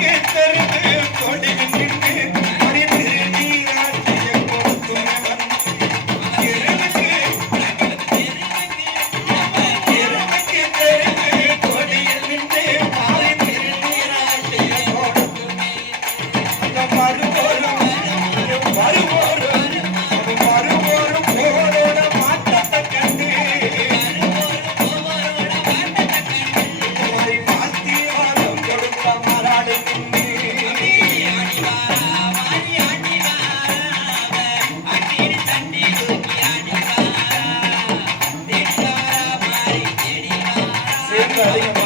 எனக்கு தெரிந்து 네.